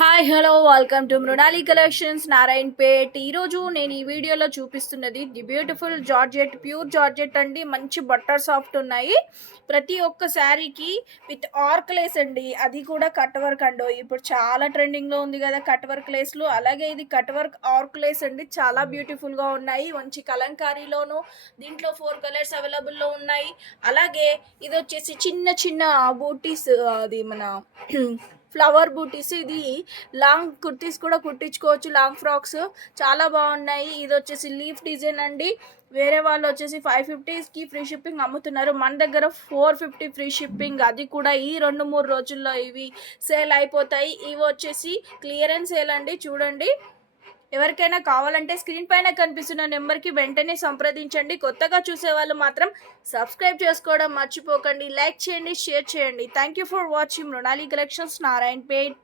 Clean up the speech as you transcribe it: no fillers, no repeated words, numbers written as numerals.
Hi hello welcome to Mrinali collections Narayanpet. ఈరోజు నేను ఈ వీడియోలో చూపిస్తున్నది the beautiful georgette, pure georgette అండి. మంచి బట్టర్ సాఫ్ట్ ఉన్నాయి. ప్రతి ఒక్క శారీకి విత్ ఆర్క్ లేస్ అండి, అది కూడా కట్ వర్క్ అండి. ఇప్పుడు చాలా ట్రెండింగ్లో ఉంది కదా కట్ వర్క్ లేస్లు. అలాగే ఇది కట్ వర్క్ ఆర్క్ లేస్ అండి, చాలా బ్యూటిఫుల్గా ఉన్నాయి. మంచి కలంకారీలోను దీంట్లో 4 కలర్స్ అవైలబుల్లో ఉన్నాయి. అలాగే ఇది వచ్చేసి చిన్న చిన్న బూటీస్, అది మన ఫ్లవర్ బూటీస్. ఇది లాంగ్ కుర్తీస్ కూడా కుట్టించుకోవచ్చు, లాంగ్ ఫ్రాక్స్ చాలా బాగున్నాయి. ఇది వచ్చేసి లీఫ్ డిజైన్ అండి. వేరే వాళ్ళు వచ్చేసి 550కి ఫ్రీ షిప్పింగ్ అమ్ముతున్నారు, మన దగ్గర 450 ఫ్రీ షిప్పింగ్. అది కూడా ఈ 2-3 రోజుల్లో ఇవి సేల్ అయిపోతాయి. ఇవి వచ్చేసి క్లియరెన్స్ సేల్ అండి, చూడండి. ఎవరికైనా కావాలంటే స్క్రీన్ పైన కనిపిస్తున్న నెంబర్కి వెంటనే సంప్రదించండి. కొత్తగా చూసే వాళ్ళు మాత్రం సబ్స్క్రైబ్ చేసుకోవడం మర్చిపోకండి. లైక్ చేయండి, షేర్ చేయండి. Thank you for watching Mrinali collections Narayanpet.